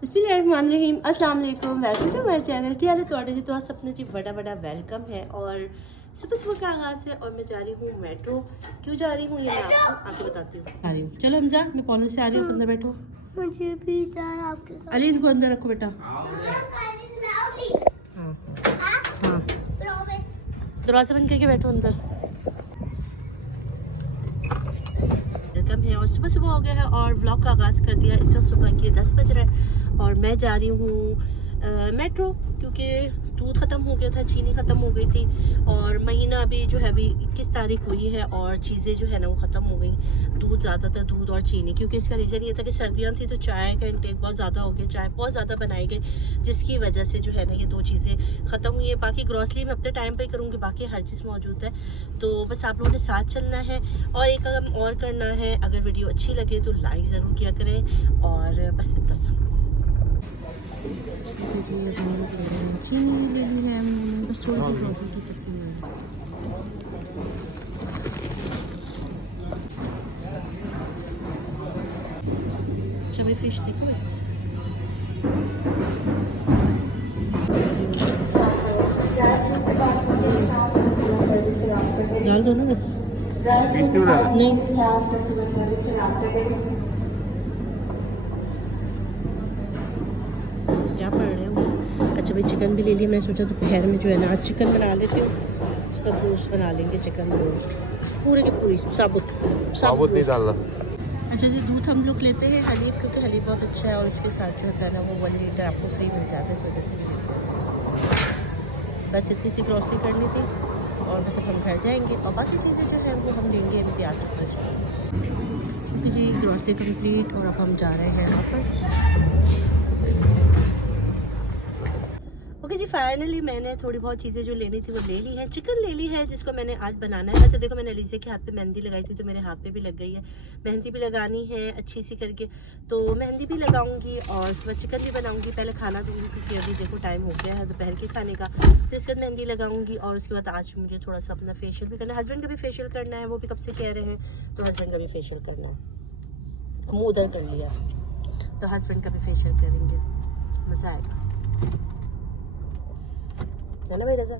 बिस्मिल्लाहिर्रहमानिर्रहीम अस्सलाम वालेकुम वेलकम टू माय चैनल। क्या हाल है ਤੁਹਾਡੇ जी? तो आप सबने जी बड़ा बड़ा वेलकम है। और सुबह सुबह का आगाज़ है और मैं जा रही हूँ मेट्रो। क्यों जा रही हूँ ये मैं आपको आगे बताती हूँ। आ रही हूँ, चलो हमजा, मैं कॉलेज से आ रही हूँ, अंदर बैठो। मुझे भी जाना आपके साथ। अली इनको अंदर रखो बेटा। हाँ हाँ, दरवाज़ा बंद करके बैठो अंदर। वेलकम है और सुबह सुबह हो गया है और व्लॉग का आगाज़ कर दिया। इस वक्त सुबह के 10 बज रहे हैं और मैं जा रही हूँ मेट्रो, क्योंकि दूध ख़त्म हो गया था, चीनी ख़त्म हो गई थी और महीना अभी जो है अभी 21 तारीख हुई है और चीज़ें जो है ना वो ख़त्म हो गई। दूध ज़्यादातर दूध और चीनी, क्योंकि इसका रीज़न ये था कि सर्दियाँ थी तो चाय का इंटेक बहुत ज़्यादा हो गया, चाय बहुत ज़्यादा बनाई गई, जिसकी वजह से जो है ना ये दो चीज़ें ख़त्म हुई है। बाकी ग्रॉसरी मैं अपने टाइम पे ही करूँगी, बाकी हर चीज़ मौजूद है। तो बस आप लोगों ने साथ चलना है और एक काम और करना है, अगर वीडियो अच्छी लगे तो लाइक ज़रूर किया करें और बस इतना सा। चीनी ले ली है हमने, बस थोड़ी सी अच्छा भाई, फिश देखो डाल दो ना बस। नहीं क्या पढ़ रहे हो? अच्छा भाई, चिकन भी ले लिया। मैं सोचा दोपहर में जो है ना आज चिकन बना लेती हूँ, उसका रोस्ट बना लेंगे, चिकन रोस्ट पूरे की पूरी साबुत नहीं डालना। अच्छा जी, दूध हम लोग लेते हैं हलीब, क्योंकि हलीब बहुत अच्छा है और उसके साथ जो होता है ना वो 1 लीटर आपको फ्री मिल जाता है, इस वजह से लेते हैं। बस इतनी सी ग्रॉसरी करनी थी और बस अब हम घर जाएंगे और बाकी चीज़ें जो है वो हम लेंगे इम्तियाज़ पर जी। ग्रॉसरी कंप्लीट और अब हम जा रहे हैं वापस। ओके जी, फाइनली मैंने थोड़ी बहुत चीज़ें जो लेनी थी वो ले ली है। चिकन ले ली है जिसको मैंने आज बनाना है। अच्छा देखो, मैंने अलीज़े के हाथ पे मेहंदी लगाई थी तो मेरे हाथ पे भी लग गई है। मेहंदी भी लगानी है अच्छी सी करके, तो मेहंदी भी लगाऊंगी और उसके बाद चिकन भी बनाऊंगी। पहले खाना दूँगी क्योंकि अभी देखो टाइम हो गया है दोपहर के खाने का। फिर उसके बाद मेहंदी लगाऊंगी और उसके बाद आज मुझे थोड़ा सा अपना फेशियल भी करना है। हस्बैंड का भी फेशियल करना है, वो भी कब से कह रहे हैं, तो हस्बैंड का भी फेशियल करना है। मुँह उधर कर लिया तो हस्बैंड का भी फेशियल करेंगे, मज़ा आएगा है ना भाई। रज़ा,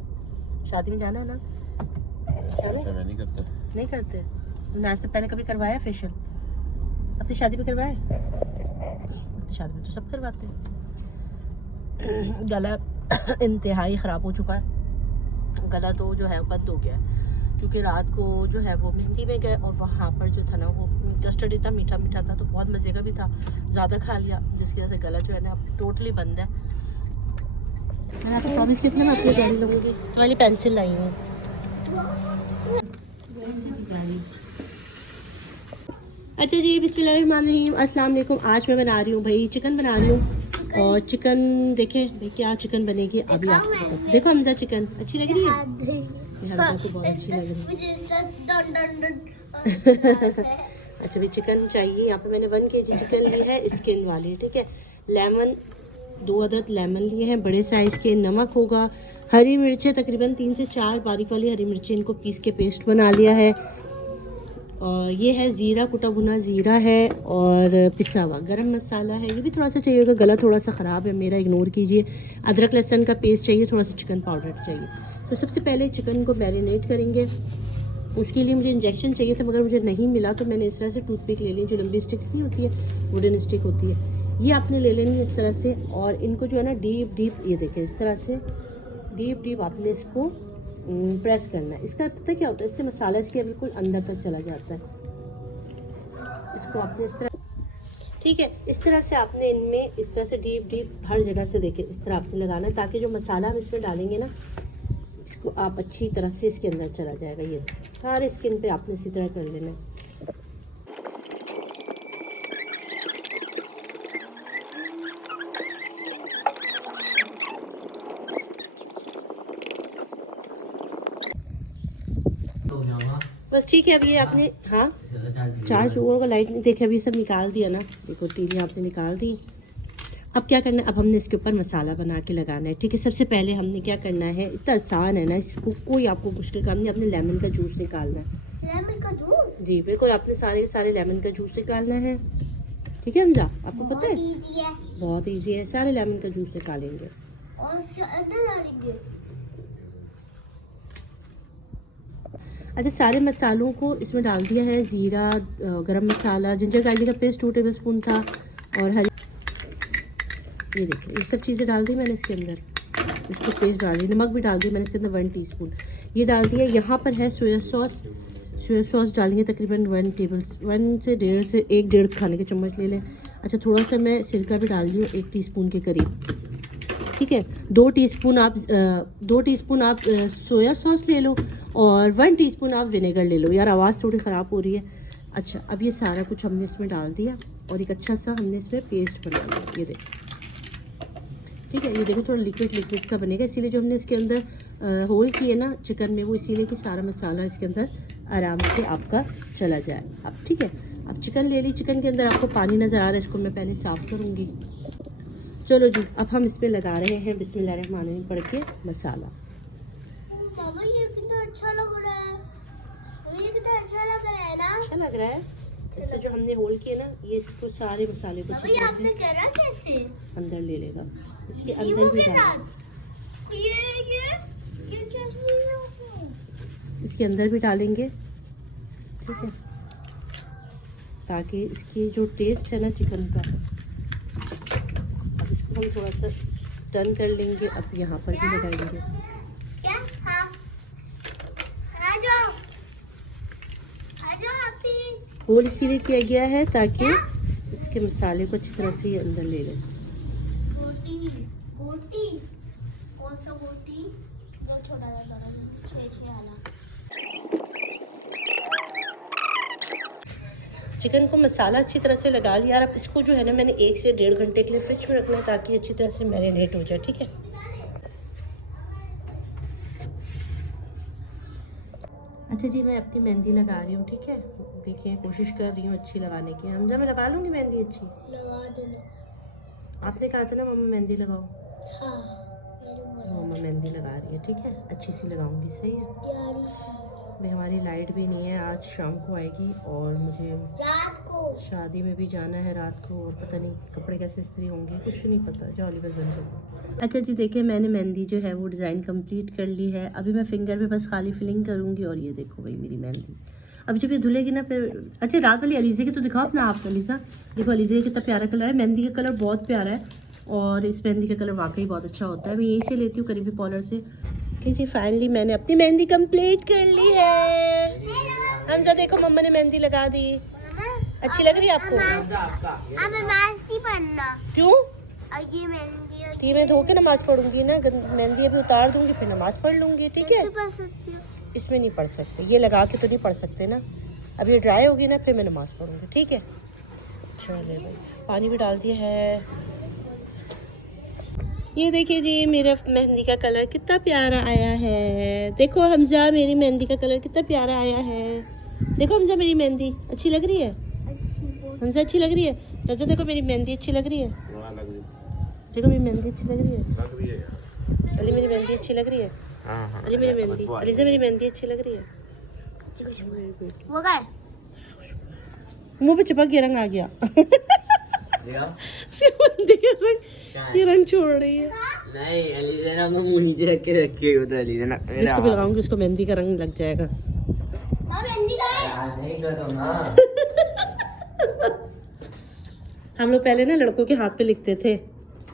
शादी में जाना है ना? नहीं करते, नहीं करते ना। से पहले कभी करवाया फेशियल? अपनी शादी पे करवाया? अपनी शादी में तो सब करवाते हैं। गला इंतहाई ख़राब हो चुका है, गला तो जो है बंद हो गया है, क्योंकि रात को जो है वो मेहंदी में गए और वहाँ पर जो था ना वो कस्टर्ड इतना मीठा मीठा था, तो बहुत मज़े का भी था, ज़्यादा खा लिया, जिसकी वजह से गला जो है ना टोटली बंद है। मैं आपसे प्रॉमिस किया था मैं अपनी गाड़ी लूँगी, तुम्हारी पेंसिल लाई हूँ। अच्छा जी, बिस्मिल्लाहिर्रहमानिर्रहीम, अस्सलाम वालेकुम। आज मैं बना रही हूँ भाई चिकन बना रही हूँ और चिकन देखे भाई क्या चिकन बनेगी अभी आपको देखो। हमजा चिकन अच्छी लग रही है? हमजा को बहुत अच्छी लग रही है। अच्छा भाई, चिकन चाहिए। यहाँ पे मैंने 1 kg चिकन ली है स्किन वाली, ठीक है। लेमन 2 अदद लेमन लिए हैं बड़े साइज़ के। नमक होगा, हरी मिर्चें तकरीबन 3 से 4 बारीक वाली हरी मिर्चें, इनको पीस के पेस्ट बना लिया है। और ये है ज़ीरा, कुटा भुना ज़ीरा है और पिसा हुआ गरम मसाला है, ये भी थोड़ा सा चाहिए होगा, गला थोड़ा सा ख़राब है मेरा, इग्नोर कीजिए। अदरक लहसुन का पेस्ट चाहिए, थोड़ा सा चिकन पाउडर चाहिए। तो सबसे पहले चिकन को मैरिनेट करेंगे, उसके लिए मुझे इंजेक्शन चाहिए था मगर मुझे नहीं मिला, तो मैंने इस तरह से टूथपिक ले ली, जो लंबी स्टिक्स नहीं होती है, वुडन स्टिक होती है, ये आपने ले लेनी इस तरह से। और इनको जो है ना डीप डीप, ये देखें इस तरह से डीप डीप आपने इसको प्रेस करना है। इसका पता क्या होता है, इससे मसाला इसके बिल्कुल अंदर तक चला जाता है। इसको आपने इस तरह, ठीक है, इस तरह से आपने इनमें इस तरह से डीप डीप हर जगह से देखें इस तरह आपने लगाना है, ताकि जो मसाला हम इसमें डालेंगे ना इसको आप अच्छी तरह से इसके अंदर चला जाएगा। ये सारे स्किन पे आपने इसी तरह कर लेना है। बस ठीक है, अभी ये आपने, हाँ चार्ज होगा, लाइट नहीं देखे, अभी सब निकाल दिया ना, देखो तीलियाँ आपने निकाल दी। अब क्या करना है, अब हमने इसके ऊपर मसाला बना के लगाना है, ठीक है। सबसे पहले हमने क्या करना है, इतना आसान है ना, इसको कोई आपको मुश्किल काम नहीं। अपने लेमन का जूस निकालना है। लेमन का जूस? जी बिल्कुल, आपने सारे लेमन का जूस निकालना है। ठीक है हमजा, आपको पता है इजी है। बहुत इजी है। सारे लेमन का जूस निकालेंगे और उसके अंदर डालेंगे। अच्छा, सारे मसालों को इसमें डाल दिया है। ज़ीरा, गरम मसाला, जिंजर गार्लिक का पेस्ट 2 टेबलस्पून था, और हरी, ये देखिए ये सब चीज़ें डाल दी मैंने इसके अंदर। इसको पेस्ट डाल दी, नमक भी डाल दी मैंने इसके अंदर 1 टीस्पून ये डाल दिया। यहाँ पर है सोया सॉस। सोया सॉस डालेंगे तकरीबन 1 से 1.5 खाने के चम्मच ले लें। अच्छा, थोड़ा सा मैं सिरका भी डाल दी हूँ 1 टीस्पून के करीब, ठीक है। 2 टीस्पून आप सोया सॉस ले लो, और 1 टीस्पून आप विनेगर ले लो। यार आवाज़ थोड़ी ख़राब हो रही है। अच्छा, अब ये सारा कुछ हमने इसमें डाल दिया, और एक अच्छा सा हमने इसमें पेस्ट बना लिया, ये देखो, ठीक है। ये देखो थोड़ा लिक्विड सा बनेगा, इसीलिए जो हमने इसके अंदर होल किए ना चिकन में, वो इसीलिए कि सारा मसाला इसके अंदर आराम से आपका चला जाए। अब ठीक है, अब चिकन ले ली। चिकन के अंदर आपको पानी नज़र आ रहा है, इसको मैं पहले साफ़ करूँगी। चलो जी, अब हम इसमें लगा रहे हैं बिस्मिल्लाहिर्रहमानिर्रहीम पढ़ के मसाला। बाबा ये कितना अच्छा लग रहा है। बाबा, ये कितना अच्छा लग रहा है ना। अच्छा लग रहा है। इसमें जो हमने होल किया ना, ये इसको सारे मसाले को बाबा, ये आपने करा कैसे? अंदर ले लेगा, इसके नींबू अंदर भी के डाल, साथ? ये कैसे है आपने? इसके अंदर भी डालेंगे, ठीक है, ताकि इसकी जो टेस्ट है ना चिकन का, अब इसको हम थोड़ा सा टर्न कर लेंगे। अब यहाँ पर भी लगाएंगे। क्या? हाँ, आ जाओ आपी। होल इसीलिए किया गया है ताकि इसके मसाले को अच्छी तरह से ये अंदर ले लें। गोटी गोटी कौन सा गोटी? जो छोटा वाला, छे वाला। चिकन को मसाला अच्छी तरह से लगा लिया। अब इसको जो है ना, मैंने 1 से 1.5 घंटे के लिए फ्रिज में रखना है, ताकि अच्छी तरह से मैरिनेट हो जाए, ठीक है। अच्छा जी, मैं अपनी मेहंदी लगा रही हूँ, ठीक है। देखिए, कोशिश कर रही हूँ अच्छी लगाने की। हमजा, मैं लगा लूँगी मेहंदी अच्छी। लगा देना। आपने कहा था ना मम्मा मेहंदी लगाओ। हाँ, मम्मा मेहंदी लगा रही है, ठीक है, अच्छी सी लगाऊंगी, सही है। प्यारी सी। मैं, हमारी लाइट भी नहीं है, आज शाम को आएगी, और मुझे रात को शादी में भी जाना है रात को, और पता नहीं कपड़े कैसे इस्त्री होंगे, कुछ नहीं पता। जाओ बस बंद करो। अच्छा जी, देखिए मैंने मेहंदी जो है वो डिज़ाइन कंप्लीट कर ली है। अभी मैं फिंगर पे बस खाली फिलिंग करूँगी, और ये देखो भाई मेरी मेहंदी। अब जब ये धुलेगी ना फिर। अच्छा, रात वाली अलीज़ा की तो दिखाओ अपना आप। अलीज़ा देखो, अलीज़ा का कितना प्यारा कलर है। मेहंदी का कलर बहुत प्यारा है, और इस मेहंदी का कलर वाकई बहुत अच्छा होता है। मैं यहीं से लेती हूँ, करीबी पार्लर से। ओके जी, फाइनली मैंने अपनी मेहंदी कंप्लीट कर ली है। हमजा देखो, मम्मा ने मेहंदी लगा दी। अच्छी लग रही है आपको? अब नमाज नहीं पढ़ना। क्यों? और ये मेहंदी कि मैं धो के नमाज पढ़ूंगी ना, मेहंदी अभी उतार दूंगी, फिर नमाज पढ़ लूंगी, ठीक है। कैसे पढ़ सकती हूँ? इसमें नहीं पढ़ सकते, ये लगा के तो नहीं पढ़ सकते ना। अब ये ड्राई होगी ना, फिर मैं नमाज पढ़ूंगी, ठीक है। चलिए भाई, पानी भी डाल दिया है। ये देखिए जी, मेरा मेहंदी का कलर कितना प्यारा आया है। देखो हमजा, मेरी मेहंदी का कलर कितना प्यारा आया है। देखो हमजा, मेरी मेहंदी अच्छी लग रही है। हमजा, अच्छी लग रही है। रजा देखो, मेरी मेहंदी अच्छी लग रही है। देखो मेरी मेहंदी अच्छी लग रही है। अली, मेरी मेहंदी अच्छी लग रही है। अली, मेरी मेहंदी, अलीजा, मेरी मेहंदी अच्छी लग रही है। वो कर। मुँह पे चिपक गया, रंग आ गया। उसके मेहंदी का रंग, ये रंग छोड़ रही है। नहीं, अलीजा ना अपना मुंह नीचे रख के रखिए उधर। अलीजा ना जिसको भी लगाऊंगी उसको मेहंदी का रंग लग जाएगा। माँ मेहंदी का नहीं करो ना। हम लोग पहले ना लड़कों के हाथ पे लिखते थे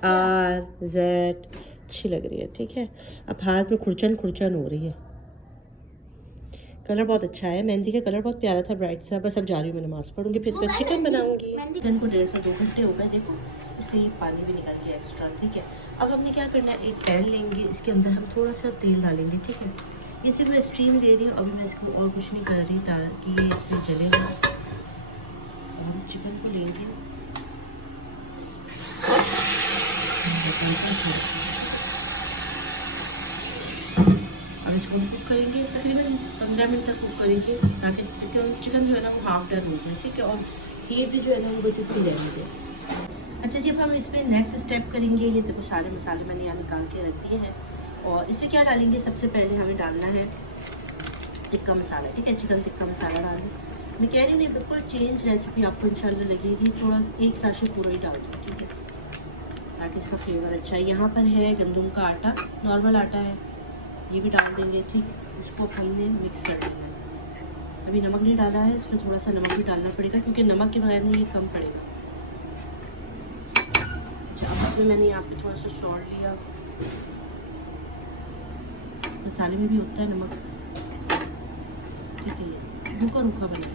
RZ। अच्छी लग रही है, ठीक है। अब हाथ में खुरचन हो रही है। कलर बहुत अच्छा है, मेहंदी का कलर बहुत प्यारा था, ब्राइट सा। बस अब जा रही हूँ मैं नमाज पढ़ूंगी, फिर इसका चिकन बनाऊंगी। चिकन को 1.5 से 2 घंटे हो गए। देखो इसका ये पानी भी निकल गया एक्स्ट्रा, ठीक है। अब हमने क्या करना है, एक पैन लेंगे, इसके अंदर हम थोड़ा सा तेल डालेंगे, ठीक है। ये सिर्फ मैं स्टीम दे रही हूँ, अभी मैं इसको और कुछ नहीं कर रही, ताकि ये इसमें जले ना। हम चिकन को लेंगे, अब इसको कुक करेंगे, तकरीबन 15 मिनट तक कुक करेंगे, ताकि चिकन जो है ना वो हाफ डन हो जाए, ठीक है। और हीट भी जो है ना वो बस इतनी रहने दें। अच्छा जी, अब हम इसमें नेक्स्ट स्टेप करेंगे। ये देखो सारे मसाले मैंने यहाँ निकाल के रख दिए हैं, और इसमें क्या डालेंगे, सबसे पहले हमें डालना है टिक्का मसाला, ठीक है। चिकन टिक्का मसाला डालें। मैं कह रही हूँ नहीं, बिल्कुल चेंज रेसिपी आपको इंशाल्लाह लगेगी। थोड़ा एक साशे पूरा ही डाल दो, ठीक है, ताकि इसका फ्लेवर अच्छा है। यहाँ पर है गंदम का आटा, नॉर्मल आटा है, ये भी डाल देंगे, ठीक। इसको हमने मिक्स कर देना है। अभी नमक नहीं डाला है, इसमें थोड़ा सा नमक भी डालना पड़ेगा क्योंकि नमक के बगैर नहीं ये कम पड़ेगा। अच्छा, अब इसमें मैंने यहाँ पे थोड़ा सा सॉल्ट लिया, मसाले में भी होता है नमक, ठीक है। ये रूखा रूखा बना।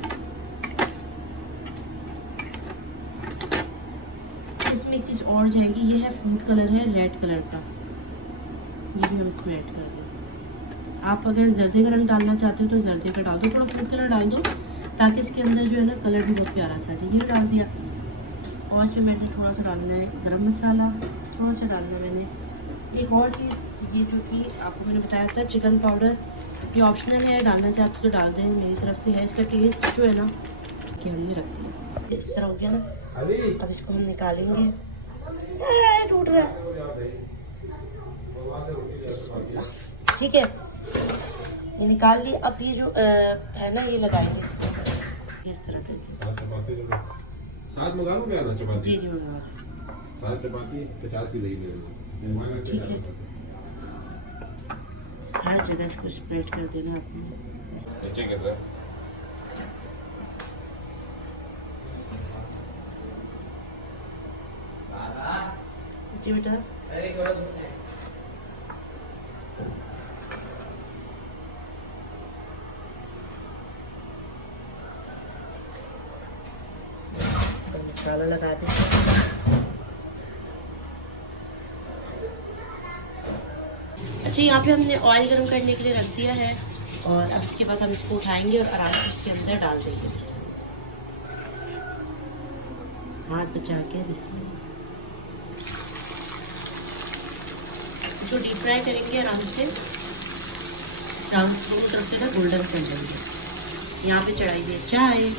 इसमें एक चीज़ और जाएगी, ये है फूड कलर, है रेड कलर का, ये भी हम इसमें ऐड कर दें। आप अगर जर्दे का रंग डालना चाहते हो तो जर्दे का डाल दो, थोड़ा फूड कलर डाल दो ताकि इसके अंदर जो है ना कलर भी बहुत प्यारा सा आ जाए। ये डाल दिया। और इसमें मैंने थोड़ा सा डालना है गरम मसाला, थोड़ा सा डालना मैंने एक और चीज़, ये जो कि आपको मैंने बताया था चिकन पाउडर, ये ऑप्शनल है, डालना चाहते हो तो डाल दें, मेरी तरफ से है। इसका टेस्ट जो है ना कि हमने रख दिया, इस तरह हो गया ना। अब इसको हम निकालेंगे, टूट रहा है, ठीक है, ये निकाल ली। अब ये जो है ना ये लगाएंगे इसको इस तरह करके। साथ मंगा लो क्या ना चपाती? जी जी मंगा, साथ चपाती 50 की दही ले, ठीक है। हर जगह इसको स्प्रेड कर देना आपने। नीचे गिर रहा है। जी बेटा, मसाला लगा दें। अच्छा, यहाँ पे हमने ऑयल गर्म करने के लिए रख दिया है और अब इसके बाद हम इसको उठाएंगे और आराम से इसके अंदर डाल देंगे। हाथ बचा के बिस्मिल्लाह। इसको डीप फ्राई करेंगे आराम से, दोनों तरफ से ना गोल्डन कर लेंगे। यहाँ पे चढ़ाई हुई चाय।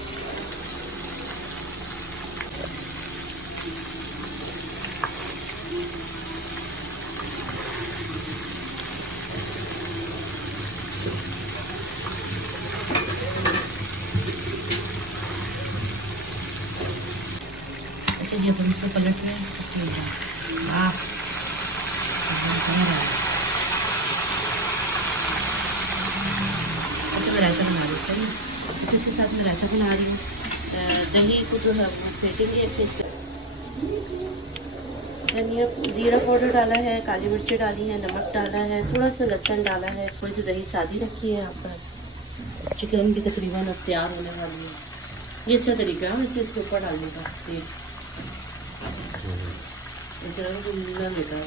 अच्छा जी, अब हम इसको पलट रहे हैं। अच्छा, मैं रायता बना रही हूँ, चलिए। अच्छा, इसके साथ मैं रायता बना रही हूँ। दही को जो है वो फेंटेंगे, फिर धनिया ज़ीरा पाउडर डाला है, काली मिर्ची डाली है, नमक डाला है, थोड़ा सा लहसुन डाला है, थोड़ी सी दही सादी रखी है यहाँ पर। चिकन भी तकरीबन अब तैयार होने वाली है। ये अच्छा तरीका है वैसे इसके ऊपर डालने का तेल, इस तरह से मिला लेता है।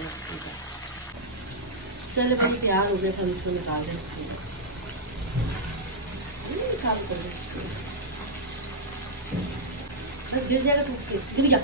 चलो भाई, तैयार हो गया, तो हम इसको निकाल दें इससे। निकाल कर गिर जाएगा, टूट के गिर गया।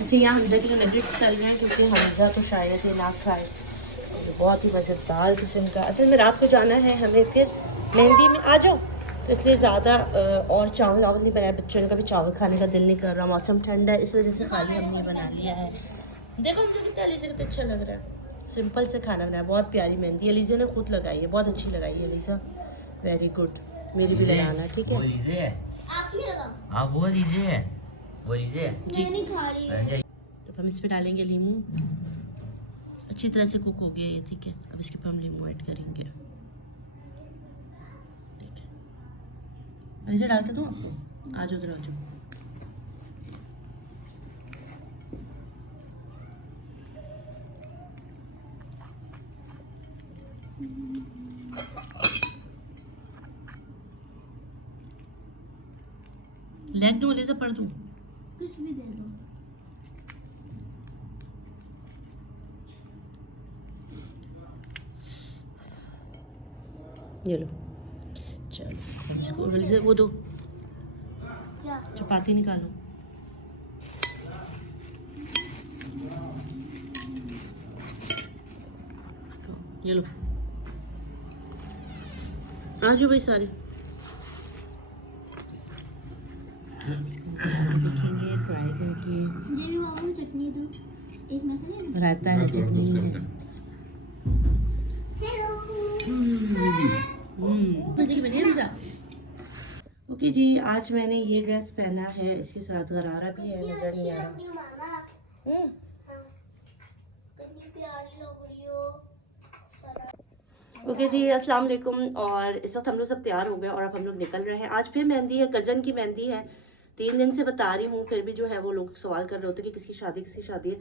ऐसे यहाँ हमजा के लिए नगेट्स चल रहे हैं क्योंकि हमजा तो शायद ये ना खाए। तो बहुत ही मज़ेदार किस्म का। असल में रात को जाना है हमें फिर मेहंदी में, आ जाओ, तो इसलिए ज़्यादा और चावल वावल नहीं बनाया। बच्चों ने कभी चावल खाने का दिल नहीं कर रहा, मौसम ठंडा है, इस वजह से खाली हमने बना लिया है। देखो मुझे कितना अलीज़ा कितना अच्छा लग रहा है, सिंपल से खाना बनाया। बहुत प्यारी मेहंदी अलीज़ा ने खुद लगाई है, बहुत अच्छी लगाई है अलीज़ा, वेरी गुड। मेरी भी लगाना, ठीक है आप ही लगा, हाँ वो लीजिए, वो लीजिए जी। मैं नहीं खा रही। तो हम इस पर डालेंगे लीमू, अच्छी तरह से कुक हो गया ये, ठीक है। अब इसके ऊपर हम लीमू ऐड करेंगे, ठीक है। इसे डाल के दूँ आपको, आ जाओ उधर, आ जाओ। लेग दूँ ले पढ़ दूँ, कुछ भी दे दो। ये लो, चलो इसको जल्दी से वो दो, क्या? चपाती निकालो। ये लो, आ जाओ भाई सारे। इसको देखेंगे फ्राई करके। ये मामा चटनी दो, एक मैं करें। रायता है, चटनी है। ओके जी, आज मैंने ये ड्रेस पहना है, इसके साथ गरारा भी है, नजर नहीं आ रहा। ओके जी, अस्सलाम वालेकुम। और इस वक्त हम लोग सब तैयार हो गए और अब हम लोग निकल रहे हैं। आज फिर मेहंदी है, कज़न की मेहंदी है। 3 दिन से बता रही हूँ, फिर भी जो है वो लोग सवाल कर रहे होते कि किसकी शादी है।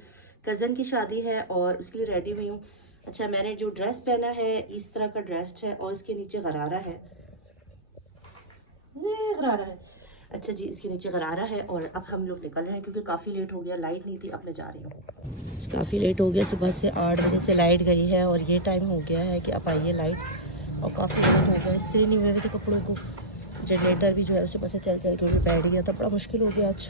कज़न की शादी है और उसके लिए रेडी हुई हूँ। अच्छा, मैंने जो ड्रेस पहना है इस तरह का ड्रेस है और इसके नीचे गरारा है। अच्छा जी, इसके नीचे गरारा है और अब हम लोग निकल रहे हैं क्योंकि काफ़ी लेट हो गया, लाइट नहीं थी। अब मैं जा रही हूँ। काफ़ी लेट हो गया, सुबह से 8 बजे से लाइट गई है और ये टाइम हो गया है कि अब आइए लाइट। और काफ़ी लेट हो गया, इस्त्री नहीं हुए थे कपड़ों को। जनरेटर भी जो है सुबह से चल चल के बैठ गया था, बड़ा मुश्किल हो गया आज।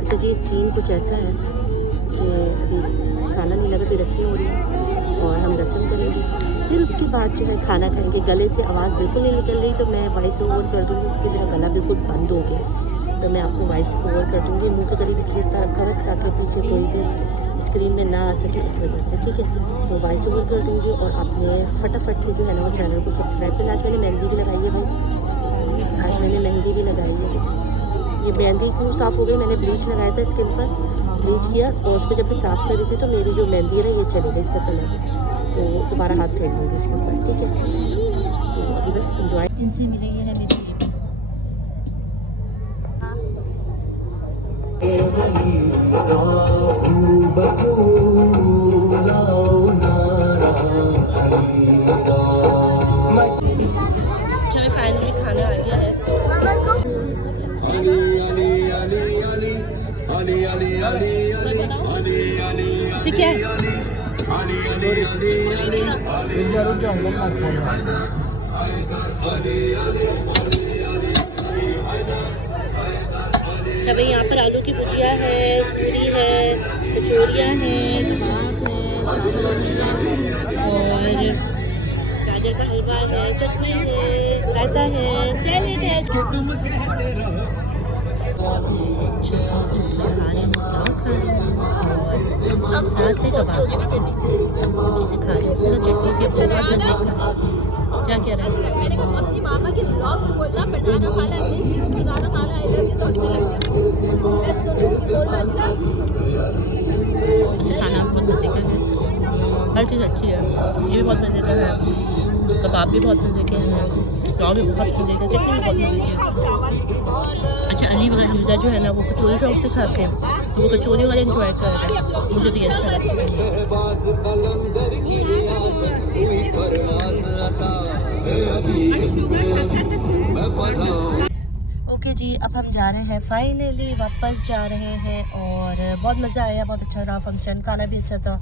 अच्छा जी, सीन कुछ ऐसा है कि अभी खाना नहीं लगा, फिर रस्में हो रही है और हम रस्म करेंगे, फिर उसके बाद जो है खाना खाएंगे। गले से आवाज़ बिल्कुल नहीं निकल रही तो मैं वॉइस ओवर कर दूँगी क्योंकि मेरा गला बिल्कुल बंद हो गया, तो मैं आपको वॉइस ओवर कर दूँगी। मुंह के करीब इसलिए इतना रखा हुआ ताकि पीछे कोई भी स्क्रीन में ना आ सके, इस वजह से, ठीक है। तो वॉइस ओवर कर दूँगी और आपने फटाफट से जो है ना वो चैनल को सब्सक्राइब करना। आज मैंने मेहंदी भी लगाई है भाई, आज मैंने मेहंदी भी लगाई है। ये मेहंदी क्यों साफ़ हो गई, मैंने ब्लीच लगाया था स्किन पर, ब्लीच किया और उसको जब मैं साफ़ कर रही थी तो मेरी जो मेहंदी है ना ये चली गई, इसका कलर। तो दोबारा हाथ फेर लूँगी इसके ऊपर, ठीक है। तो अभी बस इंजॉय। इनसे मिले, ये है मेरी फाइनली खाना आ गया है। क्या है? अच्छा भाई, यहाँ पर आलू की भुजिया है, पूरी है, कचौरियाँ हैं, कबाब है और गाजर का हलवा है, चटनी है, रायता है, सैलेड है। खा रही हूँ, पुलाव खा रही हूँ और साथ में कबाब चीज़ें खा रही हूँ। चटनी भी बहुत मज़े का। क्या कह रहे हैं? अपनी मामा के ब्लॉग में बोलना, बनाना खाना बनाना खाना आई लव यू तो अच्छे लगते हैं। अच्छा, खाना बहुत मज़े का है, हर चीज़ अच्छी है। ये भी बहुत मज़े का है, कबाब भी बहुत मज़े के हैं, पुलाव भी बहुत मज़े का, चटनी भी बहुत मज़े की है। अच्छा, अली वगैरह हमजा जो है ना वो कचौरी शौक से खाते हैं, तो वो कचौरी वाले इंजॉय कर रहे हैं, मुझे तो ये अच्छा लगता है। ओके जी, अब हम जा रहे हैं, फाइनली वापस जा रहे हैं और बहुत मज़ा आया, बहुत अच्छा रहा फंक्शन। खाना भी अच्छा था,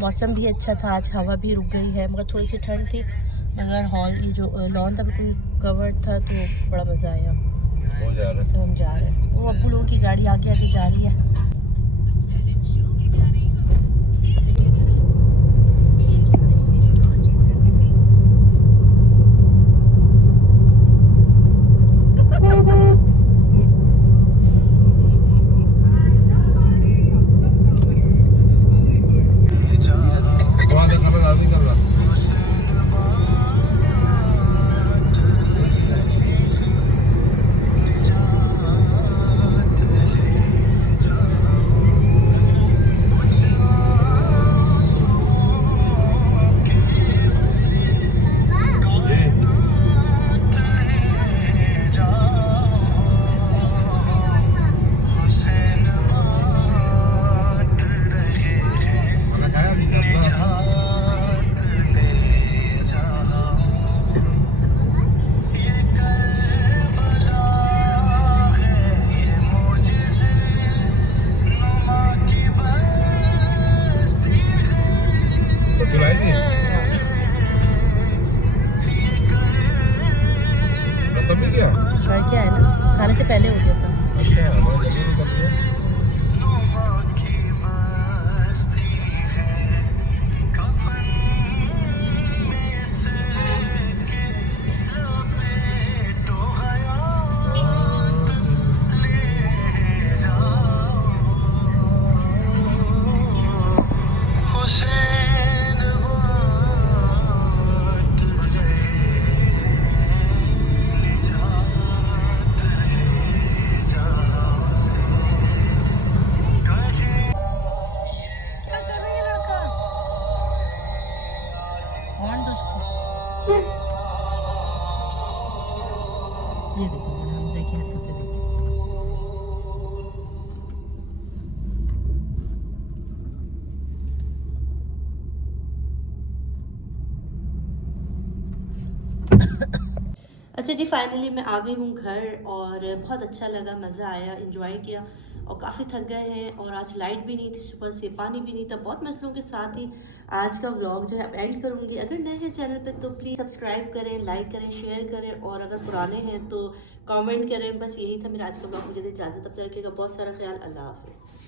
मौसम भी अच्छा था, आज हवा भी रुक गई है, मगर थोड़ी सी ठंड थी, मगर हॉल ये जो लॉन था बिल्कुल कवर्ड था, तो बड़ा मज़ा आया। सब हम जा रहे हैं, वो अब्बू लोगों की गाड़ी आगे आगे जा रही है। क्या है ना, खाने से पहले हो गया था। ये देखो जरा हमजा की हरकतें देखो। अच्छा जी, फाइनली मैं आ गई हूँ घर और बहुत अच्छा लगा, मज़ा आया, एंजॉय किया और काफ़ी थक गए हैं। और आज लाइट भी नहीं थी, सुबह से पानी भी नहीं था, बहुत मसलों के साथ ही आज का व्लॉग जो है अब एंड करूँगी। अगर नए हैं चैनल पे तो प्लीज़ सब्सक्राइब करें, लाइक करें, शेयर करें और अगर पुराने हैं तो कमेंट करें। बस यही था मेरा आज का व्लॉग। मुझे इजाज़त, अब रखिएगा बहुत सारा ख्याल। अल्लाह हाफ़िज़।